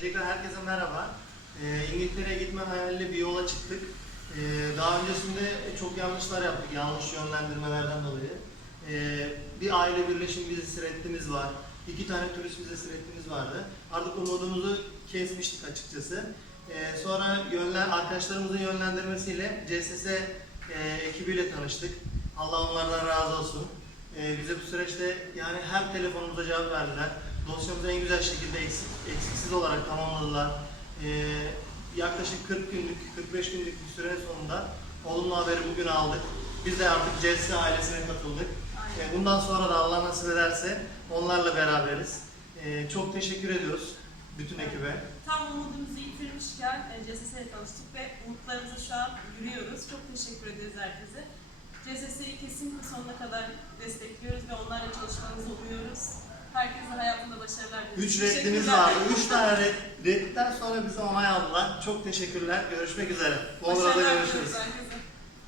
Tekrar herkese merhaba. Ee, İngiltere'ye gitme hayaliyle bir yola çıktık. Ee, daha öncesinde çok yanlışlar yaptık, yanlış yönlendirmelerden dolayı. Ee, bir aile birleşim vizesi reddimiz var. iki tane turist vizesi reddimiz vardı. Artık umudumuzu kesmiştik açıkçası. Ee, sonra yönlen, arkadaşlarımızın yönlendirmesiyle CSS e, ekibiyle tanıştık. Allah onlardan razı olsun. Ee, bize bu süreçte yani her telefonumuza cevap verdiler. Dosyamızı en güzel şekilde eksik, eksiksiz olarak tamamladılar. Ee, yaklaşık 40 günlük, 45 günlük bir süre sonunda olumlu haberi bugün aldık. Biz de artık CSS ailesine katıldık. Ee, bundan sonra da Allah nasip ederse onlarla beraberiz. Ee, çok teşekkür ediyoruz bütün ekibe. Tam umudumuzu yitirmişken e, CSS ile tanıştık ve umutlarımıza şu an yürüyoruz. Çok teşekkür ederiz herkese. CSS'yi kesinlikle sonuna kadar destekliyoruz 3 reddimiz vardı. 3 tane red, redditten sonra bize onay aldılar. Çok teşekkürler. Görüşmek üzere. Başarılar görüşürüz.